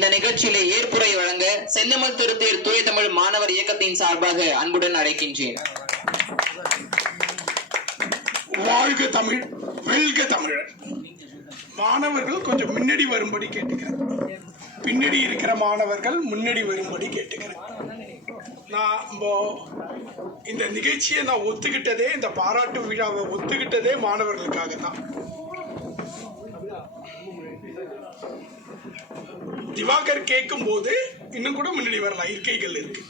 இந்த நிகழ்ச்சியில ஏற்புரை வழங்க செல்லமல் திருத்தேர் தூய தமிழ் மாணவர் இயக்கத்தின் சார்பாக அன்புடன் அழைக்கின்றேன். வாழ்க தமிழ் வெல்க தமிழர் மாணவர்கள் கொஞ்சம் முன்னாடி வரும்படி கேட்டுக்கிறேன். பின்னாடி இருக்கிற மாணவர்கள் முன்னாடி வரும்படி கேட்டுக்கிறேன். நான் இந்த நிகழ்ச்சியை நான் ஒத்துக்கிட்டதே இந்த பாராட்டு விழாவை ஒத்துக்கிட்டதே மாணவர்களுக்காக தான் திவாகர் கேட்கும் போது இன்னும் கூட முன்னாடி வரலாம். இருக்கைகள் இருக்கு.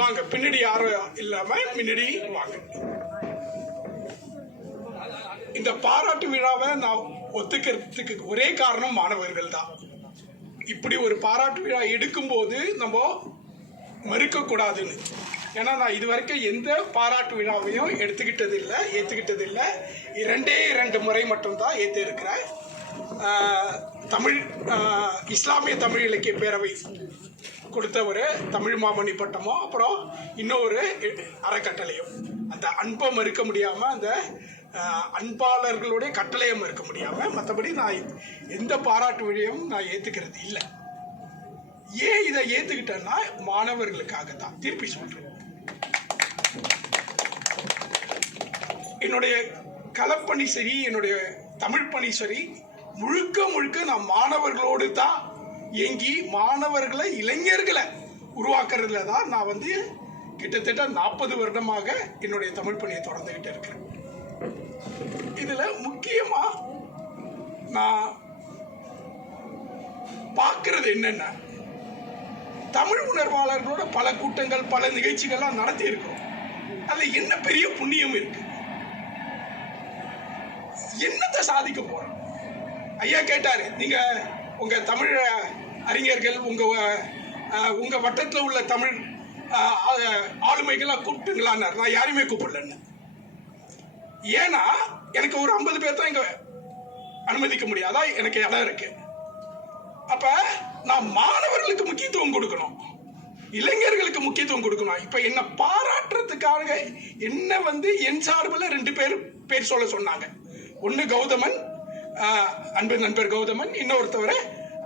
வாங்க பின்னாடி யாரும் இல்லாம முன்னாடி வாங்க. இந்த பாராட்டு விழாவை நான் ஒத்துக்கிறதுக்கு ஒரே காரணம் மாணவர்கள் தான். இப்படி ஒரு பாராட்டு விழா எடுக்கும்போது நம்ம மறுக்க கூடாதுன்னு ஏன்னா நான் இது வரைக்கும் எந்த பாராட்டு விழாவையும் எடுத்துக்கிட்டது இல்லை ஏற்றுக்கிட்டது இல்லை இரண்டே இரண்டு முறை மட்டும்தான் ஏற்றிருக்கிறேன் தமிழ் இஸ்லாமிய தமிழ் இலக்கிய பேரவை கொடுத்த ஒரு தமிழ் மாமணி பட்டமும் அப்புறம் இன்னொரு அறக்கட்டளையும். அந்த அன்பை மறுக்க முடியாமல் அந்த அன்பாளர்களுடைய கட்டளையை மறுக்க முடியாமல் மற்றபடி நான் எந்த பாராட்டு விழையும் நான் ஏற்றுக்கிறது இல்லை. ஏன் இதை ஏற்றுக்கிட்டேன்னா மாணவர்களுக்காக தான் திருப்பி சொல்கிறேன் என்னுடைய களப்பணி சரி என்னுடைய தமிழ் பணி சரி முழுக்க முழுக்க நான் மாணவர்களோடு தான் இயங்கி மாணவர்களை இளைஞர்களை உருவாக்குறதுல தான் நான் வந்து கிட்டத்தட்ட நாற்பது வருடமாக என்னுடைய தமிழ் பணியை தொடர்ந்துகிட்டு இருக்கிறேன். இதில் முக்கியமாக நான் பார்க்கறது என்னென்ன தமிழ் உணர்வாளர்களோட பல கூட்டங்கள் பல நிகழ்ச்சிகள்லாம் நடத்தி இருக்கிறோம் என்ன பெரிய புண்ணியம் இருக்குது என்னத்தை சாதிக்க போறோம்? ஐயா கேட்டாரு நீங்க உங்க தமிழ் அறிஞர்கள் உங்க உங்க வட்டத்தில் உள்ள தமிழ் ஆளுமைகளாக ஆ- நான் யாரையுமே கூப்பிடலன்னு. ஏன்னா எனக்கு ஒரு ஐம்பது பேர் தான் இங்க அனுமதிக்க முடியாதா எனக்கு இடம் இருக்கு. அப்ப நான் மாணவர்களுக்கு முக்கியத்துவம் கொடுக்கணும். இளைஞர்களுக்கு முக்கியத்துவம் கொடுக்கணும். இப்ப என்ன பாராட்டுறதுக்காக என்ன வந்து என் சார்பில் ரெண்டு பேர் பேர் சொல்ல சொன்னாங்க. ஒன்னு கௌதமன் அன்பு நண்பர் கௌதமன் இன்னொருத்தவர்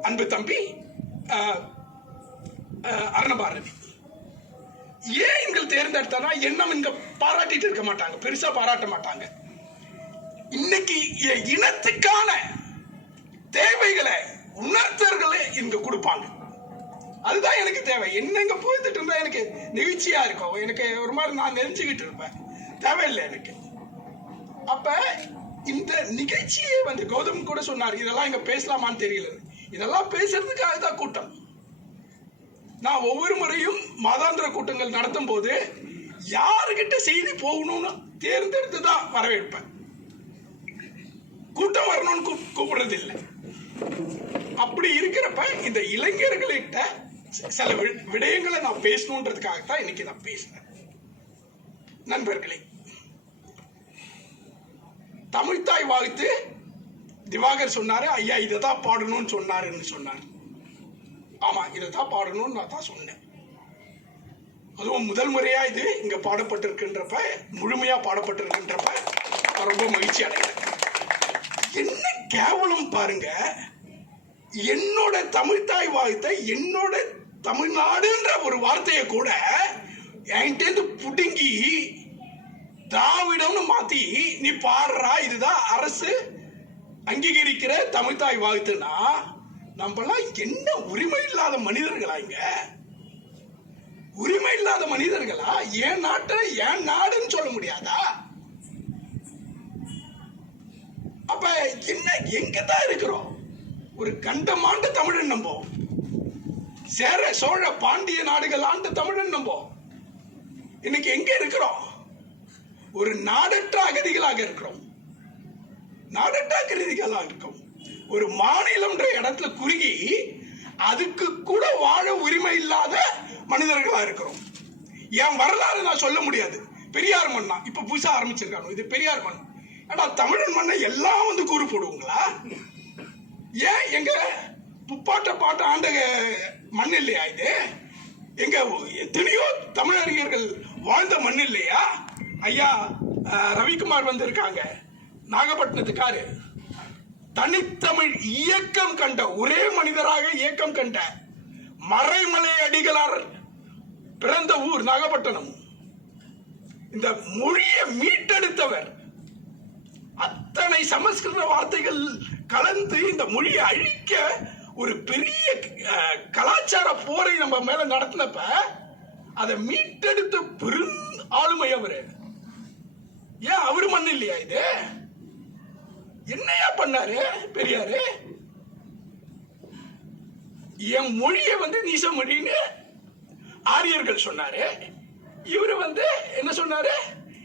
அன்பு தம்பி அருணபாரதி. ஏன் எங்கள் தேர்ந்தெடுத்தனா எண்ணம் இங்க பாராட்டிட்டு இருக்க மாட்டாங்க பெருசா பாராட்ட மாட்டாங்க. இன்னைக்கு என் இனத்துக்கான தேவைகளை உணர்த்தர்களே இங்க கொடுப்பாங்க. அதுதான் எனக்கு தேவை. என்னங்க போயிட்டு இருந்தா எனக்கு நிகழ்ச்சியா இருக்கும் எனக்கு ஒரு மாதிரி நான் நெரிஞ்சுக்கிட்டு இருப்பேன். தேவையில்லை எனக்கு. அப்ப இந்த நிகழ்ச்சியை வந்து கௌதம் கூட சொன்னார் இதெல்லாம் இங்க பேசலாமான்னு தெரியல. இதெல்லாம் பேசுறதுக்காக தான் கூட்டம். நான் ஒவ்வொரு முறையும் மாதாந்திர கூட்டங்கள் நடத்தும் போது யாருக்கிட்ட செய்தி போகணும்னு தேர்ந்தெடுத்து தான் வரவேற்பேன். கூட்டம் வரணும்னு கூப்பிடுறது இல்லை அப்படி இருக்கிறப்ப இந்த இளைஞர்கள்கிட்ட சில வி- விடயங்களை நான் பேசணுன்றதுக்காக தான் இன்னைக்கு நான் பேசுறேன். நண்பர்களே தமிழ்தாய் வாழ்த்து. திவாகர் சொன்னார் ஐயா இதை தான் பாடணும்னு சொன்னாருன்னு சொன்னார். ஆமாம் இதை தான் பாடணும்னு நான் தான் சொன்னேன். அதுவும் முதல் முறையாக இது இங்கே பாடப்பட்டிருக்கின்றப்ப முழுமையாக பாடப்பட்டிருக்கின்றப்ப நான் ரொம்ப மகிழ்ச்சி அடைகிறேன். என்ன கேவலம் பாருங்க என்னோட தமிழ்தாய் வாழ்த்தை என்னோட தமிழ்நாடுன்ற ஒரு வார்த்தையை கூட என்கிட்ட புடுங்கி திராவிடம்னு மாத்தி நீ பாடுறா இதுதான் அரசு. அங்கீகரிக்கிற தமிழ்தாய் வாழ்த்துனா நம்மலாம் என்ன உரிமை இல்லாத மனிதர்களா இங்க? உரிமை இல்லாத மனிதர்களா? என் நாட்டை என் நாடுன்னு சொல்ல முடியாதா? அப்ப என்ன எங்க தான் இருக்கிறோம்? ஒரு கண்டமாண்ட தமிழன் நம்போ சேர சோழ பாண்டிய நாடுகள் ஆண்ட தமிழன் நம்போ இன்னைக்கு எங்க இருக்கிறோம்? ஒரு நாடற்ற அகதிகளாக இருக்கிறோம். நாடற்ற அகதிகளாக இருக்கோம். ஒரு மாநிலம்ன்ற இடத்துல குறுகி அதுக்கு கூட வாழ உரிமை இல்லாத மனிதர்களாக இருக்கிறோம். என் வரலாறு நான் சொல்ல முடியாது. பெரியார் மண்ணா இப்ப புதுசா ஆரம்பிச்சிருக்காங்க. இது பெரியார் மண் ஏடா தமிழன் மண்ணை எல்லாம் வந்து கூறு போடுவோங்களா? ஏன் எங்க புப்பாட்ட பாட்ட ஆண்ட மண் இல்லையா இது? எங்க எத்தனையோ தமிழறிஞர்கள் வாழ்ந்த மண் இல்லையா? ஐயா ரவிக்குமார் வந்திருக்காங்க. நாகப்பட்டினத்துக்காரு. தனித்தமிழ் இயக்கம் கண்ட ஒரே மனிதராக இயக்கம் கண்ட மறைமலை அடிகளார் பிறந்த ஊர் நாகப்பட்டினம். இந்த மொழியை மீட்டெடுத்தவர் அத்தனை சமஸ்கிருத வார்த்தைகள் கலந்து இந்த மொழியை அழிக்க ஒரு பெரிய கலாச்சார போரை நம்ம மேல நடத்தினப்ப அதை மீட்டெடுத்த பெரும் ஆளுமை அவரு. ஏன் அவரு மண் இல்லையா இது? என்னையா பண்ணாரு பெரியாரு? என் மொழியை வந்து நீச மொழின்னு ஆரியர்கள் சொன்னாரு. இவரு வந்து என்ன சொன்னாரு?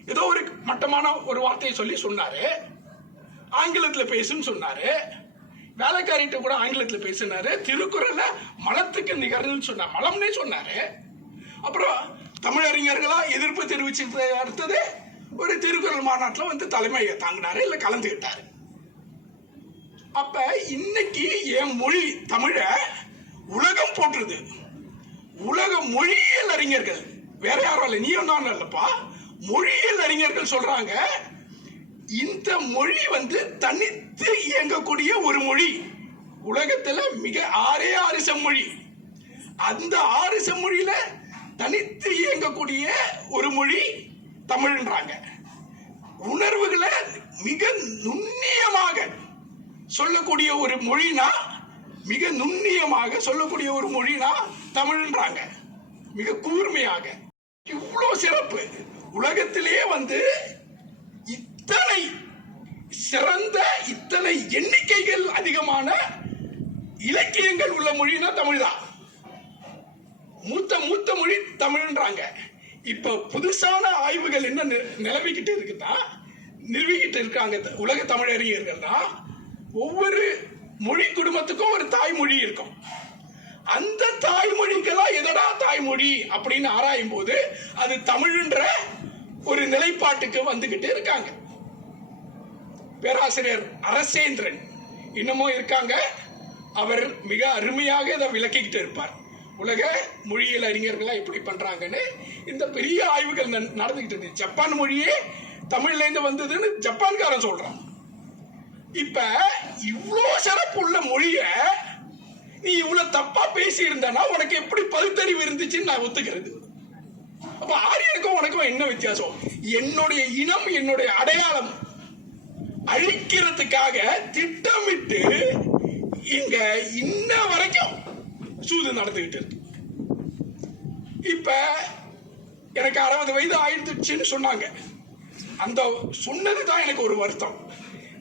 ஏதோ ஒரு மட்டமான ஒரு வார்த்தையை சொல்லி சொன்னாரு. ஆங்கிலத்தில் பேசுன்னு சொன்னாரு. வேலைக்காரிட்ட கூட ஆங்கிலத்தில் பேசினாரு. திருக்குறள்ல மலத்துக்கு நிகர்னு சொன்னார். மலம்னே சொன்னாரு. அப்புறம் தமிழறிஞர்களா எதிர்ப்பு தெரிவிச்சு அடுத்தது? ஒரு திருக்குறள் மாநாட்டில் வந்து தலைமையை தாங்கினாரு இல்லை கலந்துக்கிட்டாரு அப்ப இன்னைக்கு என் மொழி தமிழ உலகம் போற்றுது. உலக மொழியியல் அறிஞர்கள் வேற யாரும் இல்லை நீயும் நான் இல்லப்பா மொழியியல் அறிஞர்கள் சொல்றாங்க இந்த மொழி வந்து தனித்து இயங்கக்கூடிய ஒரு மொழி. உலகத்துல மிக ஆறே ஆறு செம்மொழி அந்த ஆறு செம்மொழியில தனித்து இயங்கக்கூடிய ஒரு மொழி தமிழ்ன்றாங்க. உணர்வுகளை மிக நுண்ணியமாக சொல்லக்கூடிய ஒரு மொழினா மிக நுண்ணியமாக சொல்லக்கூடிய ஒரு மொழினா தமிழ்ன்றாங்க. மிக கூர்மையாக. இவ்வளோ சிறப்பு. உலகத்திலேயே வந்து இத்தனை சிறந்த இத்தனை எண்ணிக்கைகள் அதிகமான இலக்கியங்கள் உள்ள மொழினா தமிழ் தான் மூத்த மூத்த மொழி தமிழ்ன்றாங்க. இப்ப புதுசான ஆய்வுகள் என்ன நிலவிக்கிட்டு இருக்குன்னா நிறுவிக்கிட்டு இருக்காங்க த- உலக தமிழறிஞர்கள்னா ஒவ்வொரு மொழி குடும்பத்துக்கும் ஒரு தாய்மொழி இருக்கும். அந்த தாய்மொழிக்கெல்லாம் எதடா தாய்மொழி அப்படின்னு ஆராயும் போது அது தமிழ்ன்ற ஒரு நிலைப்பாட்டுக்கு வந்துகிட்டு இருக்காங்க. பேராசிரியர் அரசேந்திரன் இன்னமும் இருக்காங்க. அவர் மிக அருமையாக இதை விளக்கிக்கிட்டு இருப்பார். உலக மொழியியல் அறிஞர்கள்லாம் எப்படி பண்றாங்கன்னு இந்த பெரிய ஆய்வுகள் நடந்துக்கிட்டு நடந்துகிட்டு இருக்கு ஜப்பான் மொழியே தமிழ்ல இருந்து வந்ததுன்னு ஜப்பான்காரன் சொல்றான். இப்ப இவ்வளோ சிறப்பு உள்ள மொழிய நீ இவ்வளவு தப்பா பேசி இருந்தனா உனக்கு எப்படி பகுத்தறிவு இருந்துச்சுன்னு நான் ஒத்துக்கிறது. அப்ப ஆரியனுக்கும் உனக்கும் என்ன வித்தியாசம்? என்னுடைய இனம் என்னுடைய அடையாளம் அழிக்கிறதுக்காக திட்டமிட்டு இங்க இன்ன வரைக்கும் சூது நடந்துகிட்டு இருக்கு. இப்ப எனக்கு அறுபது வயது ஆயிடுச்சுன்னு சொன்னாங்க. அந்த சொன்னது தான் எனக்கு ஒரு வருத்தம்.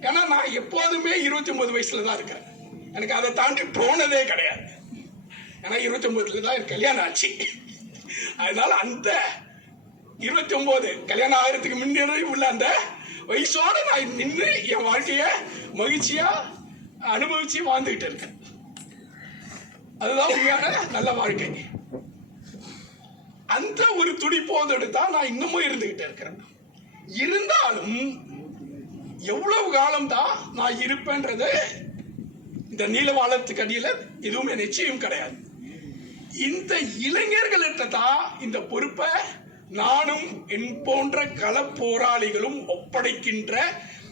ஏன்னா நான் எப்போதுமே இருபத்தி ஒன்பது வயசுல தான் இருக்கேன் எனக்கு அதை தாண்டி போனதே கிடையாது. ஏன்னா இருபத்தி ஒன்பதுல தான் எனக்கு கல்யாணம் ஆச்சு. அதனால அந்த இருபத்தி ஒன்பது கல்யாணம் ஆகிறதுக்கு முன்னே உள்ள அந்த வயசோட நான் நின்று என் வாழ்க்கைய மகிழ்ச்சியா அனுபவிச்சு வாழ்ந்துகிட்டு இருக்கேன். அதுதான் உண்மையான நல்ல வாழ்க்கை. அந்த ஒரு துடிப்போதோடு தான் நான் இன்னமும் இருந்துகிட்டு இருக்கிறேன். இருந்தாலும் எவ்வளவு காலம் தான் நான் இருப்பேன்றது இந்த நீலவாளத்துக்கு அடியில் எதுவுமே நிச்சயம் கிடையாது. இந்த இளைஞர்கள்ட்ட தான் இந்த பொறுப்பை நானும் என் போன்ற கள போராளிகளும் ஒப்படைக்கின்ற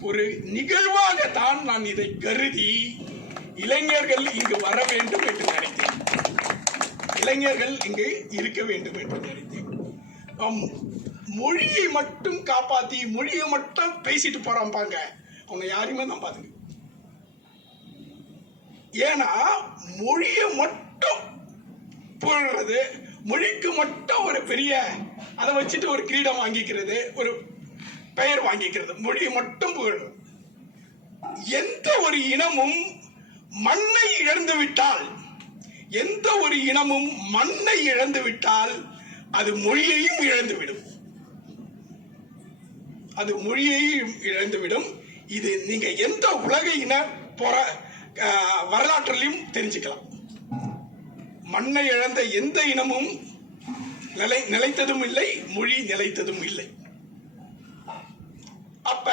ஒரு நிகழ்வாக தான் நான் இதை கருதி இளைஞர்கள் இங்கு வர வேண்டும் என்று நினைத்தேன். இளைஞர்கள் இங்கு இருக்க வேண்டும் என்று நினைத்தேன். ஆம், மொழியை மட்டும் காப்பாத்தி மொழியை மட்டும் பேசிட்டு போறாம்பாங்க அவங்க யாரையுமே நம்பாதுங்க. ஏன்னா மொழியை மட்டும் போடுறது மொழிக்கு மட்டும் ஒரு பெரிய அதை வச்சுட்டு ஒரு கிரீடம் வாங்கிக்கிறது ஒரு பெயர் வாங்கிக்கிறது மொழியை மட்டும் புகழும் எந்த ஒரு இனமும் மண்ணை இழந்து விட்டால் எந்த ஒரு இனமும் மண்ணை இழந்து விட்டால் அது மொழியையும் இழந்துவிடும் அது மொழியையும் இழந்துவிடும் இது நீங்க எந்த உலக இன போற வரலாற்றிலையும் தெரிஞ்சுக்கலாம். மண்ணை இழந்த எந்த இனமும் நிலை நிலைத்ததும் இல்லை மொழி நிலைத்ததும் இல்லை. அப்ப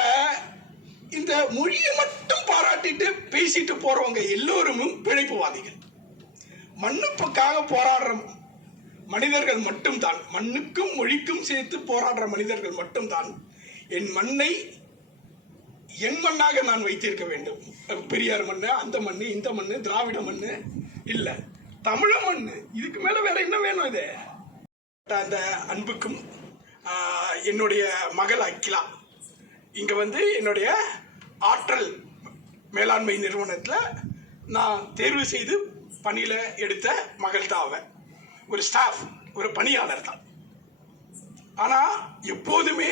இந்த மொழியை மட்டும் பாராட்டிட்டு பேசிட்டு போறவங்க எல்லோரும் பிழைப்புவாதிகள். மண்ணுப்புக்காக போராடுற மனிதர்கள் மட்டும்தான் மண்ணுக்கும் மொழிக்கும் சேர்த்து போராடுற மனிதர்கள் மட்டும்தான் என் மண்ணை என் மண்ணாக நான் வைத்திருக்க வேண்டும். பெரியார் மண்ணு அந்த மண்ணு இந்த மண்ணு திராவிட மண்ணு இல்ல தமிழ மண்ணு. இதுக்கு மேல வேற என்ன வேணும் இது? அந்த அன்புக்கும் என்னுடைய மகள் அகிலா. இங்க வந்து என்னுடைய ஆற்றல் மேலாண்மை நிறுவனத்தில் நான் தேர்வு செய்து பணியில் எடுத்த மகள் தான் ஒரு ஸ்டாஃப் ஒரு பணியாளர் தான். ஆனால் எப்போதுமே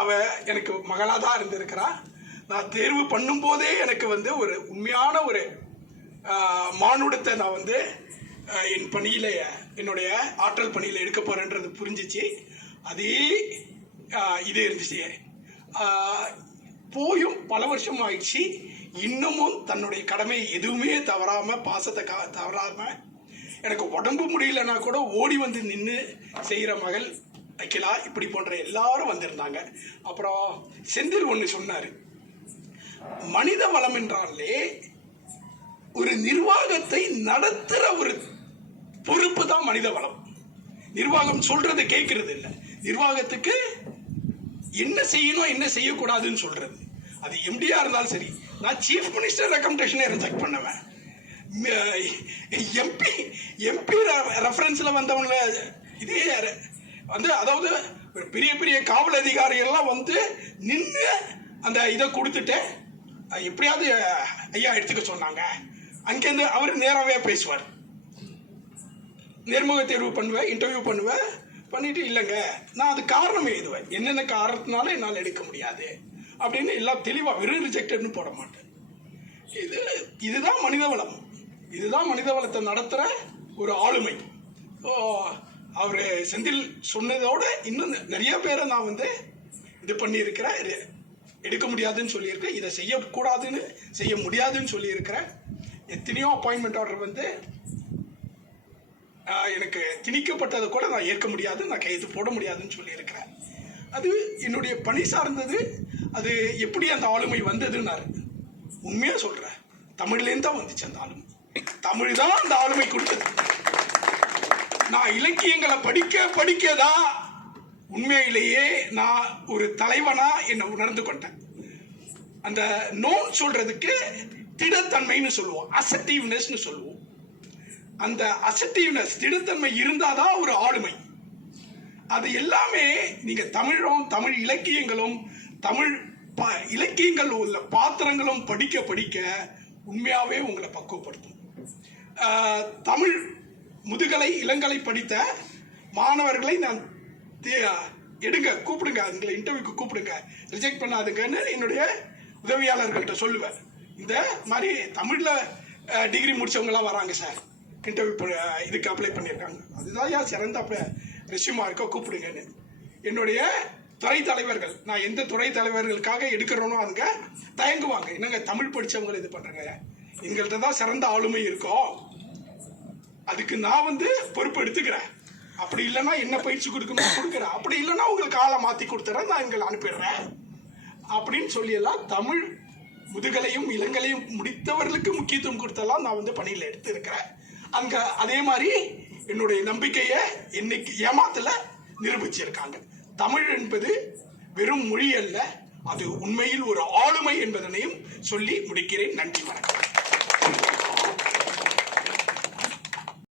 அவ எனக்கு மகளாக தான் இருந்திருக்கிறா. நான் தேர்வு பண்ணும்போதே எனக்கு வந்து ஒரு உண்மையான ஒரு மானுடத்தை நான் வந்து என் பணியில் என்னுடைய ஆற்றல் பணியில் எடுக்க போகிறேன்றது புரிஞ்சிச்சு. அதே இது இருந்துச்சு. போயும் பல வருஷம் ஆயிடுச்சு இன்னமும் தன்னுடைய கடமை எதுவுமே தவறாமல் பாசத்தை க- தவறாமல் எனக்கு உடம்பு முடியலன்னா கூட ஓடி வந்து நின்று செய்கிற மகள் அகிலா இப்படி போன்ற எல்லாரும் வந்திருந்தாங்க. அப்புறம் செந்தில் ஒன்று சொன்னார். மனித வளம் என்றாலே ஒரு நிர்வாகத்தை நடத்துகிற ஒரு பொறுப்பு தான் மனித வளம். நிர்வாகம் சொல்கிறத கேட்கறது இல்லை. நிர்வாகத்துக்கு என்ன செய்யணும் என்ன செய்யக்கூடாதுன்னு சொல்றது. அது எம்டியா இருந்தாலும் சரி. நான் சீஃப் மினிஸ்டர் ரெக்கமெண்டேஷனை ரிஜெக்ட் பண்ணுவேன். எம்பி எம்பி ரெஃபரன்ஸில் வந்தவங்கள இதே ர- வந்து அதாவது ஒரு பெரிய பெரிய காவல் அதிகாரிகள்லாம் வந்து நின்று அந்த இதை கொடுத்துட்டு எப்படியாவது ஐயா எடுத்துக்க சொன்னாங்க. அங்கேருந்து அவர் நேராகவே பேசுவார். நேர்முக தேர்வு பண்ணுவேன் இன்டர்வியூ பண்ணுவேன். பண்ணிட்டு இல்லைங்க நான் அது காரணமே எழுதுவேன் என்னென்ன காரணத்தினால என்னால் எடுக்க முடியாது. அப்படின்னு எல்லாம் தெளிவாக வெறும் ரிஜெக்டட்னு போட மாட்டேன். இது இதுதான் மனித வளம். இதுதான் மனித வளத்தை நடத்துகிற ஒரு ஆளுமை. ஓ அவர் செந்தில் சொன்னதோட இன்னும் நிறைய பேரை நான் வந்து இது பண்ணியிருக்கிறேன் இது எடுக்க முடியாதுன்னு சொல்லியிருக்கேன் இதை செய்யக்கூடாதுன்னு செய்ய முடியாதுன்னு சொல்லியிருக்கிறேன் எத்தனையோ அப்பாயின்மெண்ட் ஆர்டர் வந்து எனக்கு திணிக்கப்பட்டதை கூட நான் ஏற்க முடியாது நான் கைது போட முடியாதுன்னு சொல்லியிருக்கிறேன். அது என்னுடைய பணி சார்ந்தது அது எப்படி அந்த ஆளுமை வந்ததுன்னாரு. உண்மையாக சொல்கிறேன் தமிழ்லேருந்து தான் வந்துச்சு அந்த ஆளுமை. தமிழ் தான் அந்த ஆளுமை கொடுத்தது. நான் இலக்கியங்களை படிக்க படிக்க தான் உண்மையிலேயே நான் ஒரு தலைவனாக என்னை உணர்ந்து கொண்டேன். அந்த நோன் சொல்கிறதுக்கு திடத்தன்மைன்னு சொல்லுவோம் அசட்டிவ்னஸ்னு சொல்லுவோம். அந்த அசட்டிவ்னஸ் திடத்தன்மை இருந்தாதான் ஒரு ஆளுமை. அது எல்லாமே நீங்க தமிழும் தமிழ் இலக்கியங்களும் தமிழ் ப இலக்கியங்கள் உள்ள பாத்திரங்களும் படிக்க படிக்க உண்மையாகவே உங்களை பக்குவப்படுத்தும். தமிழ் முதுகலை இளங்கலை படித்த மாணவர்களை நான் தே- எடுங்க கூப்பிடுங்க. அதுங்களை இன்டர்வியூக்கு கூப்பிடுங்க. ரிஜெக்ட் பண்ணாதுங்கன்னு என்னுடைய உதவியாளர்கள்ட்ட சொல்லுவேன். இந்த மாதிரி தமிழில் டிகிரி முடித்தவங்களாம் வராங்க சார் இன்டர்வியூ இதுக்கு அப்ளை பண்ணியிருக்காங்க. அதுதான் யா சிறந்த ரெஷ்யூமா இருக்கோ கூப்பிடுங்கன்னு. என்னுடைய துறை தலைவர்கள் நான் எந்த துறை தலைவர்களுக்காக எடுக்கிறோனோ அதுங்க தயங்குவாங்க. என்னங்க தமிழ் படிச்சவங்க இது பண்றாங்க? எங்கள்கிட்ட தான் சிறந்த ஆளுமை இருக்கும் அதுக்கு நான் வந்து பொறுப்பு எடுத்துக்கிறேன். அப்படி இல்லைன்னா என்ன பயிற்சி கொடுக்கணும் கொடுக்குறேன்? அப்படி இல்லைன்னா உங்களுக்கு ஆளை மாற்றி கொடுத்துறேன் நான் எங்களை அனுப்பிடுறேன். அப்படின்னு சொல்லியெல்லாம் தமிழ் முதுகலையும் இளங்கலையும் முடித்தவர்களுக்கு முக்கியத்துவம் கொடுத்தெல்லாம் நான் வந்து பணியில் எடுத்து இருக்கிறேன் அங்கே அதே மாதிரி என்னுடைய நம்பிக்கையை இன்னைக்கு ஏமாத்துல நிரூபிச்சிருக்காங்க. தமிழ் என்பது வெறும் மொழி அல்ல அது உண்மையில் ஒரு ஆளுமை என்பதனையும் சொல்லி முடிக்கிறேன். நன்றி வணக்கம்.